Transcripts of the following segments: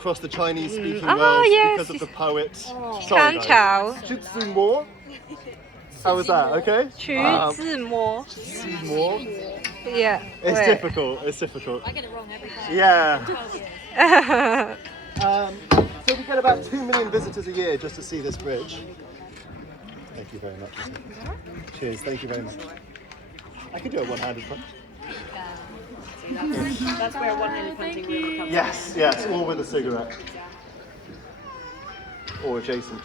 across the Chinese-speaking world because of the poet. Sorry, guys. 康桥 Xu Zhimo. How was that? Okay. 徐志摩 More. Yeah. It's wait. difficult. It's difficult. I get it wrong every time. Yeah. So we get about 2 million visitors a year just to see this bridge. Thank you very much. Cheers. Thank you very much. I could do a one-handed punch. That's where one-handed punting really comes Yes, yes, all with a cigarette. Or adjacent.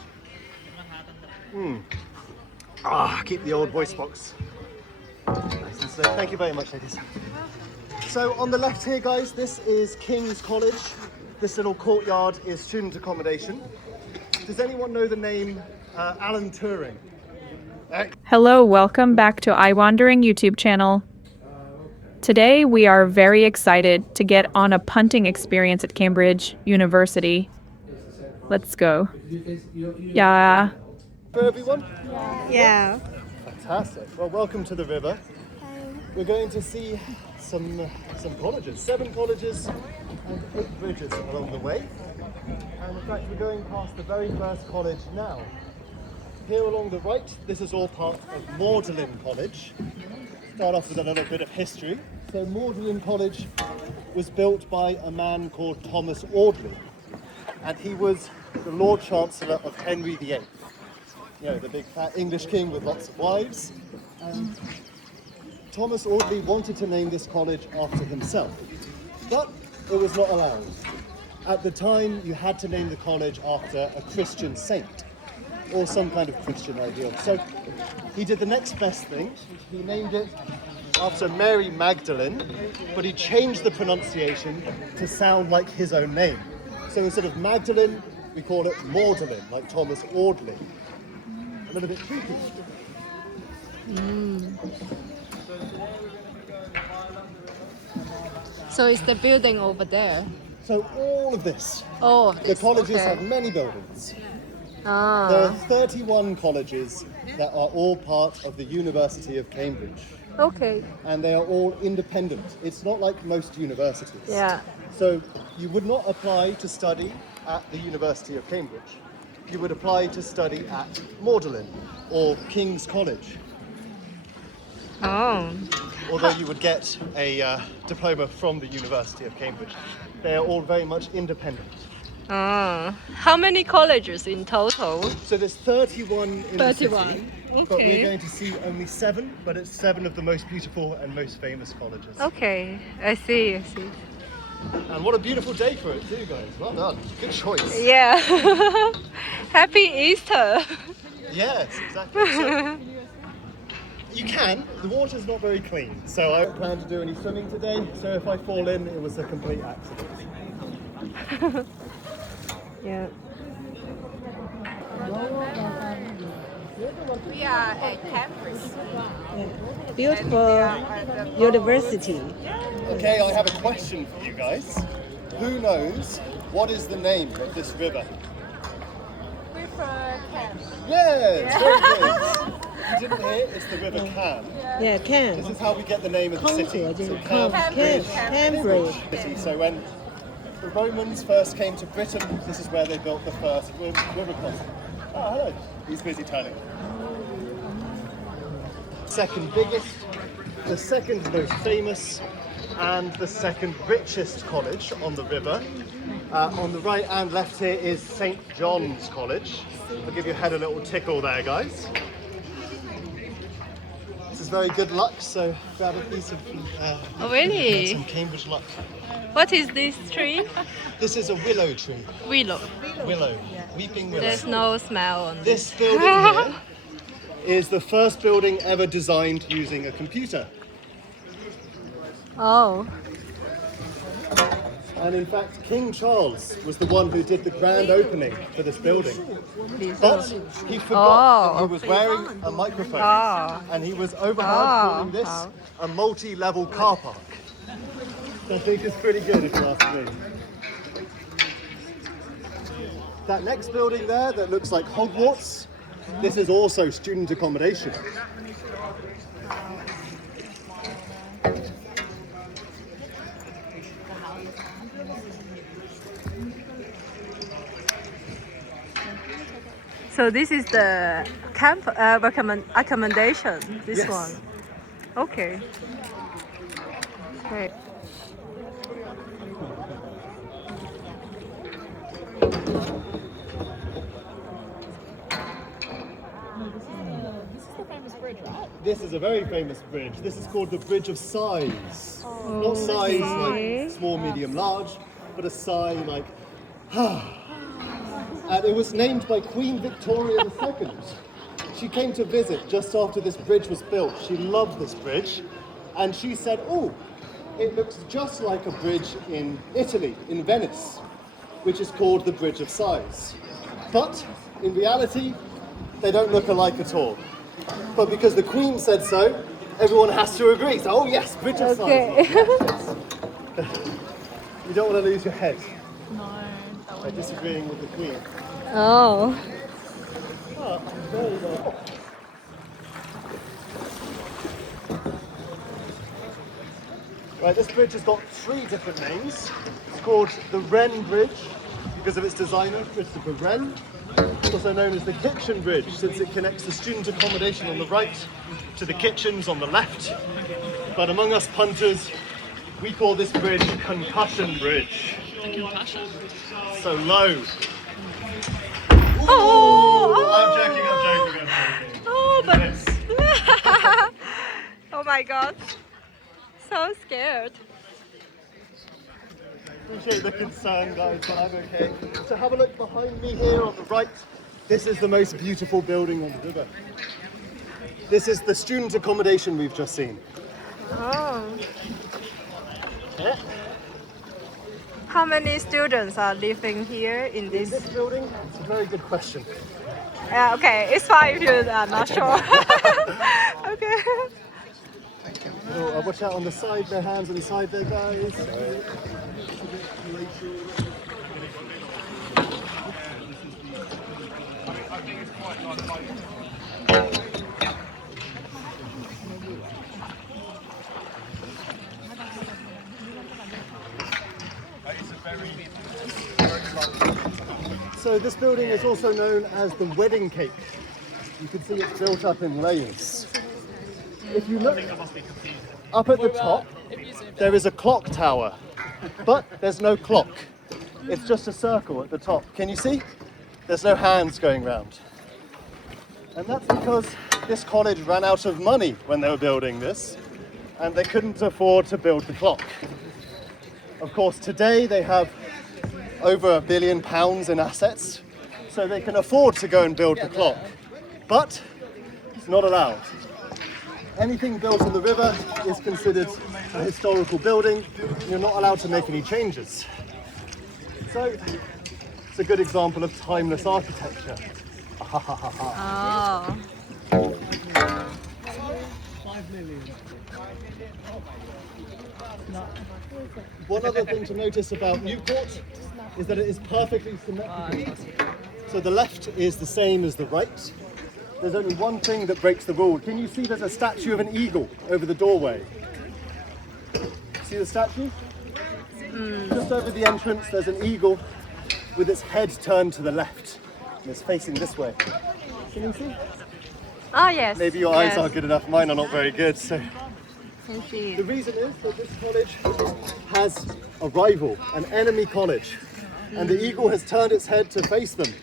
Keep the old voice box. Nice and slow. Thank you very much, ladies. So on the left here, guys, this is King's College. This little courtyard is student accommodation. Does anyone know the name Alan Turing? Hello, welcome back to iWandering YouTube channel. Today we are very excited to get on a punting experience at Cambridge University. Let's go. Yeah. For everyone? Yeah. Fantastic. Well, welcome to the river. We're going to see some colleges, 7 colleges and 8 bridges along the way. And in fact, we're going past the very first college now. Here along the right, this is all part of Morden College. Start off with a little bit of history. So Morden College was built by a man called Thomas Audley, and he was the Lord Chancellor of Henry VIII. You know, the big fat English king with lots of wives. And Thomas Audley wanted to name this college after himself, but it was not allowed. At the time, you had to name the college after a Christian saint or some kind of Christian ideal. So he did the next best thing. He named it after Mary Magdalene, but he changed the pronunciation to sound like his own name. So instead of Magdalene, we call it Magdalene, like Thomas Audley. A little bit creepy. So it's the building over there. So all of this, Oh, the colleges have many buildings. There are 31 colleges that are all part of the University of Cambridge. Okay. And they are all independent. It's not like most universities. Yeah. So you would not apply to study at the University of Cambridge. You would apply to study at Magdalene or King's College. Oh. Although you would get a diploma from the University of Cambridge. They are all very much independent. How many colleges in total? So there's 31 in the city, 31. but we're Okay. going to see only 7, but it's 7 of the most beautiful and most famous colleges. Okay. I see. And what a beautiful day for it too, guys. Well done. Good choice. Yeah. Happy Easter. Yes, exactly. So, you can. The water's not very clean, so I don't plan to do any swimming today. So if I fall in, it was a complete accident. Yeah. We are at Cambridge. Beautiful university. Okay, I have a question for you guys. Who knows what is the name of this river? River Cam. Yes, very good. You didn't hear? It's the River Cam. Yeah, This Cam. is how we get the name of the city. So Cambridge. City. So when the Romans first came to Britain, this is where they built the first river crossing. Oh, hello. He's busy turning. Second biggest, the second most famous, and the second richest college on the river. On the right and left here is St. John's College. I'll give your head a little tickle there, guys. This is very good luck, so grab a piece of Oh, really? some Cambridge luck. What is this tree? This is a willow tree. Willow. Willow. Weeping willow. There's no smell on this. This building here is the first building ever designed using a computer. Oh. And in fact, King Charles was the one who did the grand opening for this building. But he forgot that he was wearing a microphone. And he was overheard calling this a multi-level car park. I think it's pretty good if you ask me. That next building there that looks like Hogwarts, this is also student accommodation. So this is the camp accommodation. This Yes. one. Okay. Great. This is a very famous bridge. This is called the Bridge of Sighs. Not size like small, medium, large, but a sigh like and it was named by Queen Victoria II. She came to visit just after this bridge was built. She loved this bridge and she said, oh, it looks just like a bridge in Italy, in Venice, which is called the Bridge of Sighs. But in reality, they don't look alike at all. But because the Queen said so, everyone has to agree. So, oh yes, Bridge of Sighs. Yes, yes. You don't want to lose your head. No. By disagreeing with the Queen. Oh. Oh, there you go. Right, this bridge has got 3 different names. It's called the Wren Bridge because of its designer, Christopher Wren. It's also known as the Kitchen Bridge since it connects the student accommodation on the right to the kitchens on the left. But among us punters, we call this bridge Concussion Bridge. So low. I'm joking. Oh, but oh my God, so scared. Appreciate the concern, guys, but I'm okay. So have a look behind me here on the right. This is the most beautiful building on the river. This is the student accommodation we've just seen. Oh. Yeah. How many students are living here in In this? this building? It's a very good question. Okay, it's fine if you're not sure. Okay. Oh, watch out on the side there, hands on the side there, guys. So this building is also known as the wedding cake. You can see it's built up in layers. If you look up at the top, there is a clock tower, but there's no clock. It's just a circle at the top. Can you see? There's no hands going round. And that's because this college ran out of money when they were building this, and they couldn't afford to build the clock. Of course, today they have over £1 billion in assets, so they can afford to go and build the clock. But it's not allowed. Anything built on the river is considered a historical building. You're not allowed to make any changes. So it's a good example of timeless architecture. Oh. One other thing to notice about Newport is that it is perfectly symmetrical. So the left is the same as the right. There's only one thing that breaks the rule. Can you see there's a statue of an eagle over the doorway? See the statue? Just over the entrance there's an eagle with its head turned to the left. And it's facing this way. Can you see? Oh yes. Maybe your eyes aren't good enough, mine are not very good. So Can see. the reason is that this college has a rival, an enemy college. And the eagle has turned its head to face them.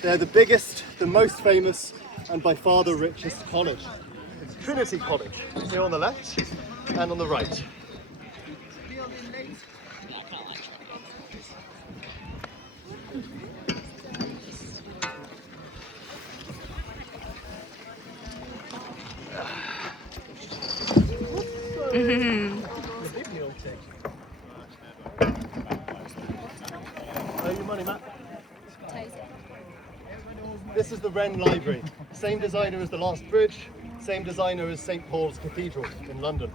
They're the biggest, the most famous, and by far the richest college. It's Trinity College, here on the left and on the right. Owe you money, Matt? This is the Wren Library. Same designer as the last bridge, same designer as St. Paul's Cathedral in London.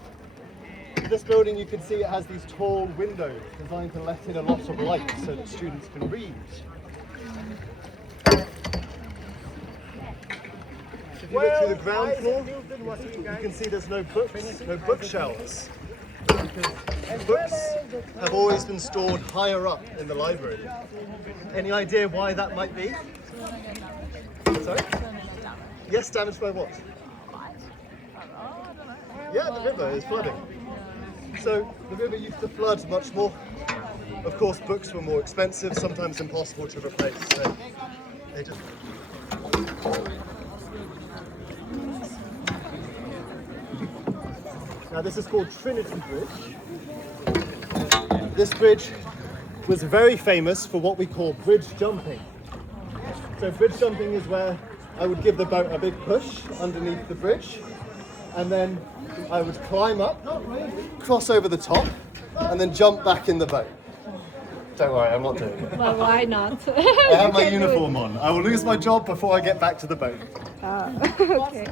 This building, you can see it has these tall windows designed to let in a lot of light so that students can read. If you look through the ground floor, you can see there's no books, no bookshelves. Because books have always been stored higher up in the library. Any idea why that might be? Sorry? Yes, damaged by what? Yeah, the river is flooding. So the river used to flood much more. Of course, books were more expensive, sometimes impossible to replace. So they just... Now this is called Trinity Bridge. This bridge was very famous for what we call bridge jumping. So bridge jumping is where I would give the boat a big push underneath the bridge, and then I would climb up, cross over the top, and then jump back in the boat. Don't worry, I'm not doing it. Well, why not? I have my uniform on. I will lose my job before I get back to the boat. Okay.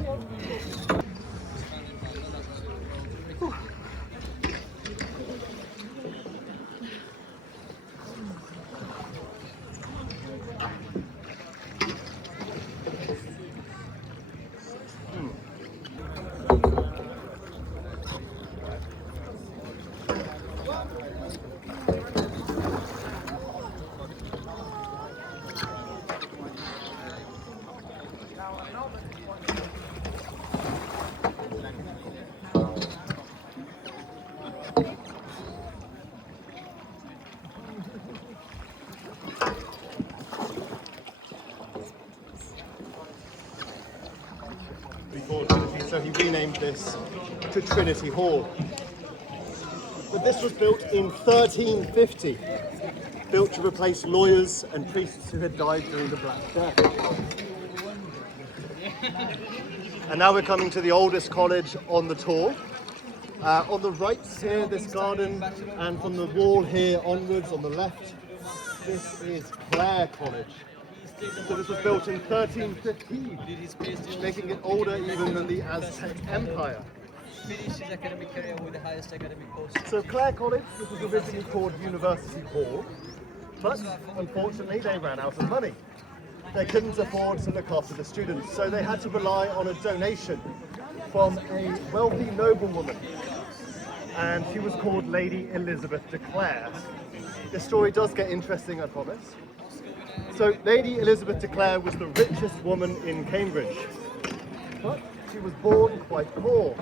Before Trinity, so he renamed this to Trinity Hall. But this was built in 1350, built to replace lawyers and priests who had died during the Black Death. And now we're coming to the oldest college on the tour. On the right here, this garden, and from the wall here onwards on the left, this is Clare College. So this was built in 1315, making it older even than the Aztec Empire. Finished his academic career with the highest academic post. So Clare College, this was originally called University Hall, but unfortunately they ran out of money. They couldn't afford to look after the students, so they had to rely on a donation from a wealthy noblewoman, and she was called Lady Elizabeth de Clare. This story does get interesting, I promise. So Lady Elizabeth de Clare was the richest woman in Cambridge, but she was born quite poor.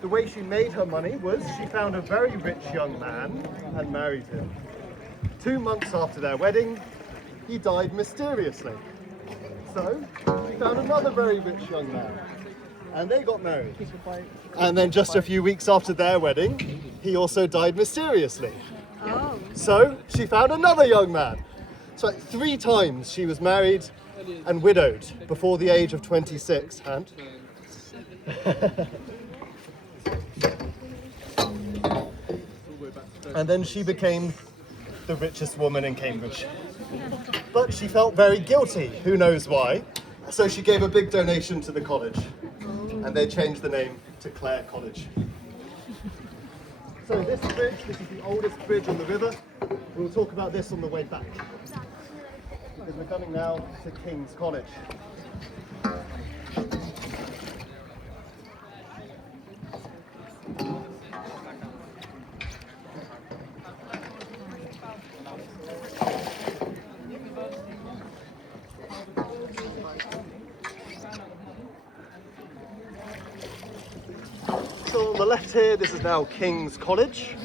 The way she made her money was she found a very rich young man and married him. 2 months after their wedding, he died mysteriously. So she found another very rich young man, and they got married. And then just a few weeks after their wedding, he also died mysteriously. So she found another young man. So 3 times she was married and widowed before the age of 26. And then she became the richest woman in Cambridge. But she felt very guilty, who knows why. So she gave a big donation to the college, and they changed the name to Clare College. So this bridge, this is the oldest bridge on the river. We'll talk about this on the way back, because we're coming now to King's College. So on the left here, this is now King's College.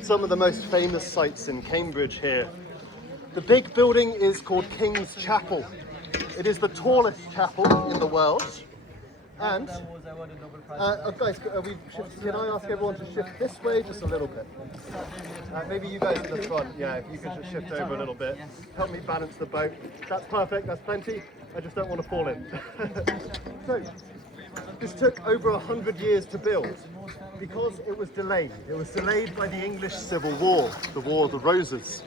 Some of the most famous sites in Cambridge here. The big building is called King's Chapel. It is the tallest chapel in the world. And, guys, can I ask everyone to shift this way just a little bit? Maybe you guys in the front, yeah, if you could just shift over a little bit. Help me balance the boat. That's perfect, that's plenty. I just don't want to fall in. So, this took over 100 years to build because it was delayed. It was delayed by the English Civil War, the War of the Roses.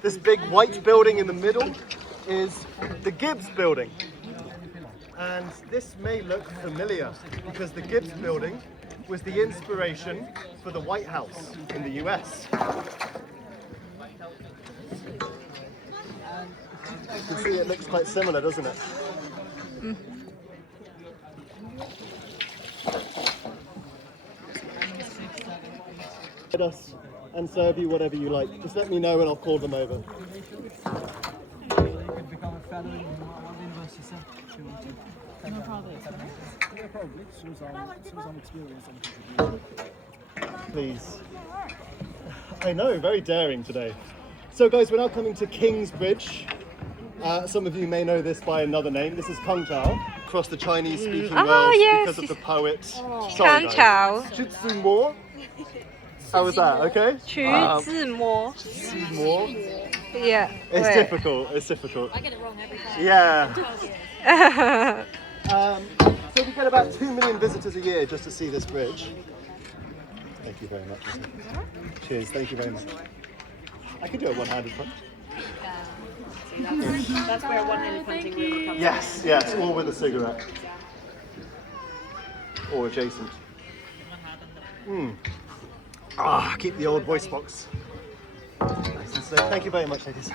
This big white building in the middle is the Gibbs Building. And this may look familiar because the Gibbs Building was the inspiration for the White House in the US. You can see it looks quite similar, doesn't it? Us and serve you whatever you like. Just let me know and I'll call them over. could become a fellow in one university, sir, if you want to. No, probably. Yeah, probably. Some experience. Please. I know, very daring today. So guys, we're now coming to King's Bridge. Some of you may know this by another name. This is Kangchao, across the Chinese-speaking world because of the poet. Sorry, guys. Xu Zhimo. How was that? Okay. Xu Zhimo. Zhimo. Yeah. It's difficult. It's difficult. I get it wrong every time. Yeah. So we get about 2 million visitors a year just to see this bridge. Thank you very much. Cheers. Thank you very much. I could do a one-handed punch. That's where one-handed punting really comes Yes, yes, all with a cigarette. Or adjacent. Keep the old voice box. Nice and slow. Thank you very much, ladies.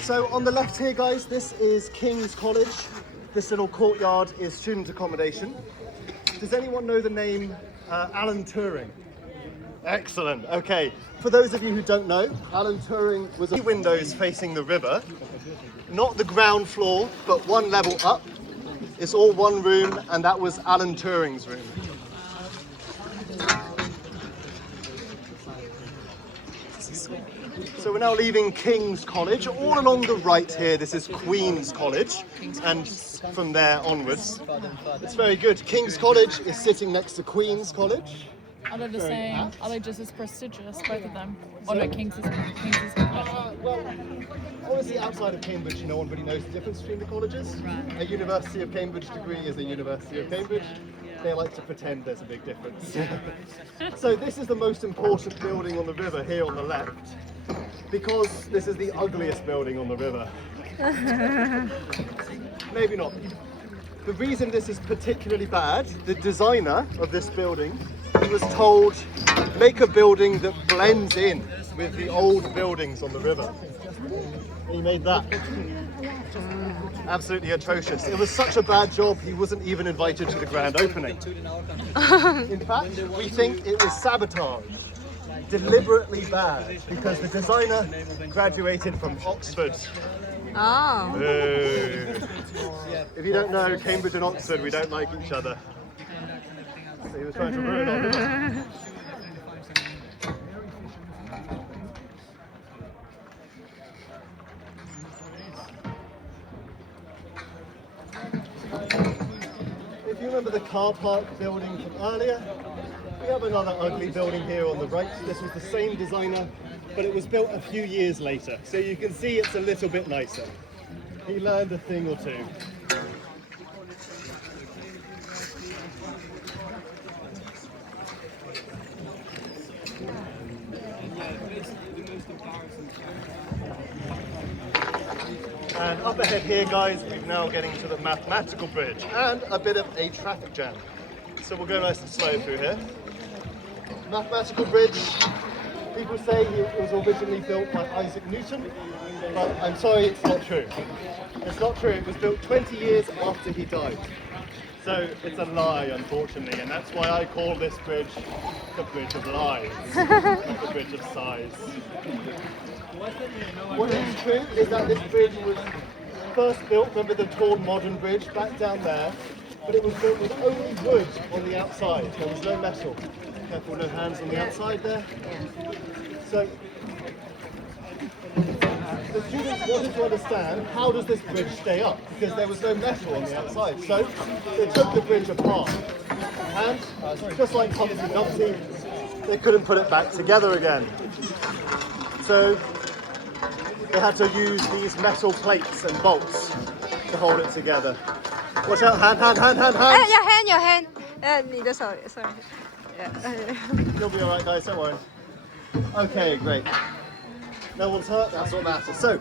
So on the left here, guys, this is King's College. This little courtyard is student accommodation. Does anyone know the name Alan Turing? Excellent. Okay. For those of you who don't know, Alan Turing was a windows facing the river, not the ground floor, but one level up. It's all one room, and that was Alan Turing's room. So we're now leaving King's College. All along the right here, this is Queen's College, and from there onwards. It's very good. King's College is sitting next to Queen's College. Are they the same? Are they just as prestigious, both of them? Or no, King's is Well, honestly, outside of Cambridge, no one really knows the difference between the colleges. A University of Cambridge degree is a University of Cambridge. They like to pretend there's a big difference. So this is the most important building on the river here on the left, because this is the ugliest building on the river. Maybe not. The reason this is particularly bad, the designer of this building, he was told, make a building that blends in with the old buildings on the river. He made that. Absolutely atrocious. It was such a bad job, he wasn't even invited to the grand opening. In fact, we think it was sabotage. Deliberately bad, because the designer graduated from Oxford. Oh. If you don't know, Cambridge and Oxford, we don't like each other. So he was trying to ruin our river. If you remember the car park building from earlier, we have another ugly building here on the right. This was the same designer, but it was built a few years later. So you can see it's a little bit nicer. He learned a thing or two. And up ahead here, guys, we're now getting to the mathematical bridge and a bit of a traffic jam. So we'll go nice and slow through here. Mathematical bridge, people say it was originally built by Isaac Newton, but I'm sorry, it's not true. It's not true, it was built 20 years after he died. So it's a lie, unfortunately, and that's why I call this bridge the Bridge of Lies, not the Bridge of Sighs. What is true is that this bridge was first built, remember the tall modern bridge back down there, but it was built with only wood on the outside, there was no metal. Careful, no hands on the outside there. So, the students wanted to understand, how does this bridge stay up? Because there was no metal on the outside. So, they took the bridge apart. And, just like Humpty Dumpty, they couldn't put it back together again. So, they had to use these metal plates and bolts to hold it together. Watch out, hand. Your hand. 你的手 sorry. You'll be alright, guys, don't worry. Okay, great. No one's hurt, that's what matters. So,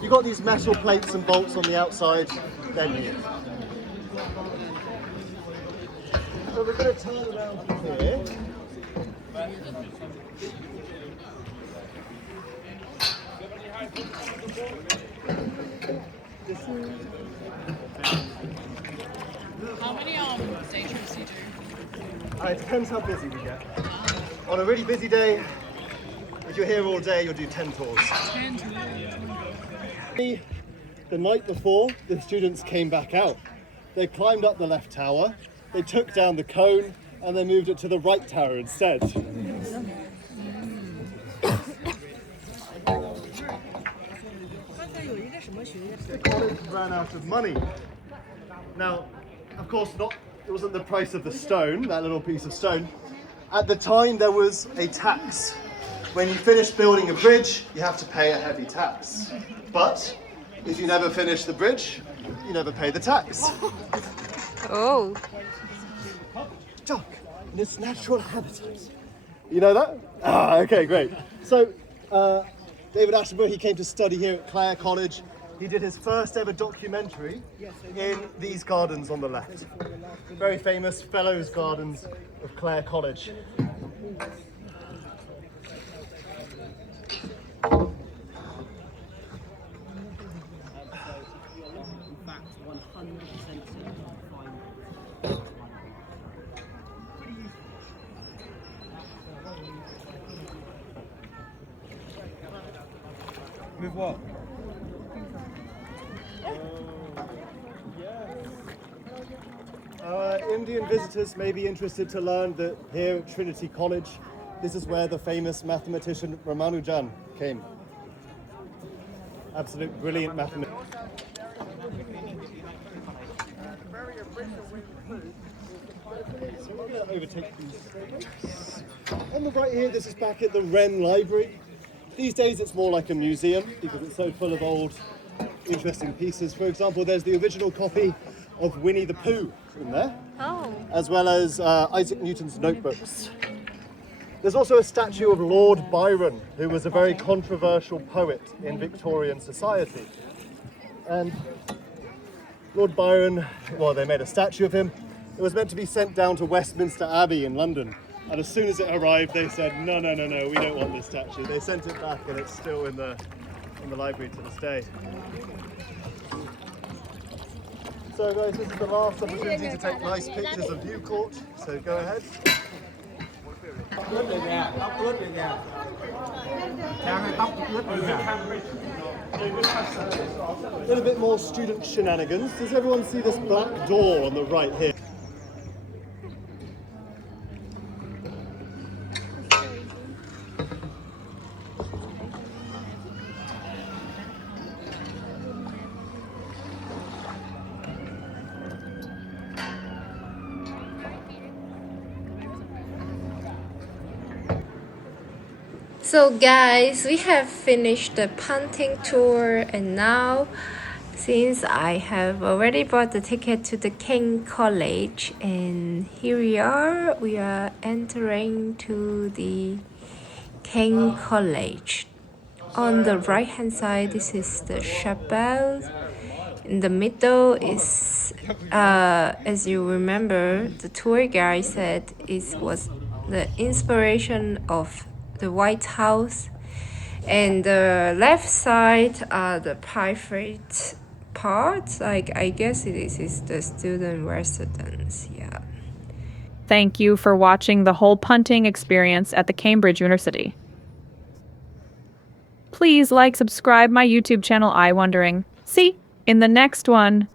you've got these metal plates and bolts on the outside, then here. So we're going to turn around from here. How many day trips do you do? It depends how busy we get. On a really busy day, if you're here all day, you'll do 10 tours. the night before, the students came back out. They climbed up the left tower, they took down the cone, and they moved it to the right tower instead. The college ran out of money. Now, of course, it wasn't the price of the stone, that little piece of stone. At the time, there was a tax. When you finish building a bridge, you have to pay a heavy tax. But if you never finish the bridge, you never pay the tax. Oh. Duck in its natural habitat. You know that? Ah, okay, great. So, David Attenborough, he came to study here at Clare College. He did his first ever documentary in these gardens on the left. Very famous Fellows Gardens of Clare College. With what? Indian visitors may be interested to learn that here at Trinity College, this is where the famous mathematician Ramanujan came. Absolute brilliant mathematician. So we're going to overtake these. On the right here, this is back at the Wren Library. These days it's more like a museum because it's so full of old, interesting pieces. For example, there's the original copy of Winnie the Pooh in there, as well as Isaac Newton's notebooks. There's also a statue of Lord Byron, who was a very controversial poet in Victorian society. And Lord Byron, well, they made a statue of him. It was meant to be sent down to Westminster Abbey in London. And as soon as it arrived, they said, no, we don't want this statue. They sent it back and it's still in the library to this day. So guys, this is the last opportunity to take nice pictures of View Court, so go ahead. A little bit more student shenanigans. Does everyone see this black door on the right here? So guys, we have finished the punting tour, and now since I have already bought the ticket to the King College, and here we are entering to the King College. On the right hand side, this is the chapel. In the middle is, as you remember, the tour guide said it was the inspiration of the White House, and the left side are the private parts. Like, I guess it is the student residence. Yeah. Thank you for watching the whole punting experience at the Cambridge University. Please like, subscribe my YouTube channel, iWondering. See, in the next one.